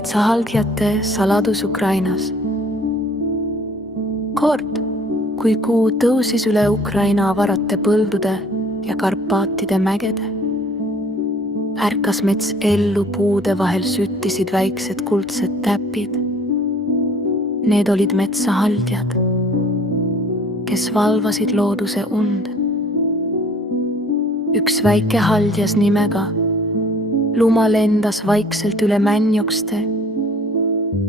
Metsahaldjate saladus Ukrainas. Kord, kui kuu tõusis üle Ukraina avarate põldude ja Karpaatide mägede, ärkas mets ellu, puude vahel süttisid väiksed kuldsed täpid. Need olid metsahaldjad, kes valvasid looduse und. Üks väike haldjas nimega Luma lendas vaikselt üle männjokste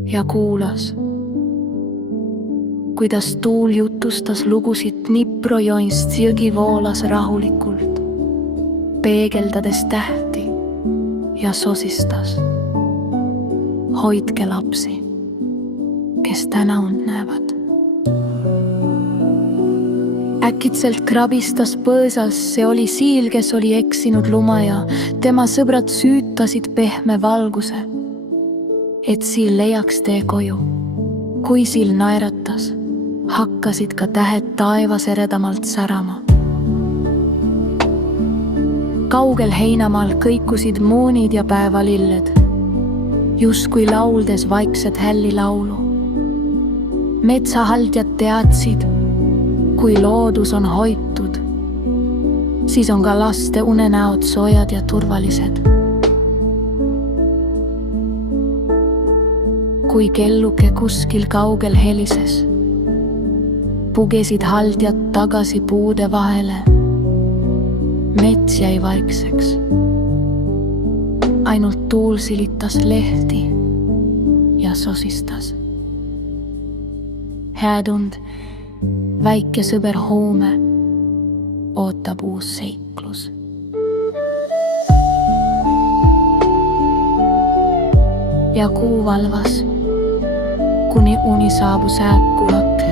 ja kuulas, kuidas tuul jutustas lugusid Dnipro joinst, jõgi voolas rahulikult, peegeldades tähti ja sosistas. Hoidke lapsi, kes täna und näevad. Äkitselt krabistas põõsas, see oli siil, kes oli eksinud Luma ja tema sõbrad süütasid pehme valguse, et siil leiaks tee koju. Kui siil naeratas, hakkasid ka tähed taevas eredamalt särama. Kaugel heinamaal kõikusid moonid ja päevalilled, justkui lauldes vaikset hälli laulu. Metsahaldjad teadsid, kui loodus on hoitud, siis on ka laste unenäod soojad ja turvalised. Kui kelluke kuskil kaugel helises, pugesid haldjad tagasi puude vahele. Mets jäi vaikseks. Ainult tuul silitas lehti ja sosistas. Häädund, väike sõber Hoome ootab uus seiklus. Ja kuu valvas, kuni uni saabus äkku hakke.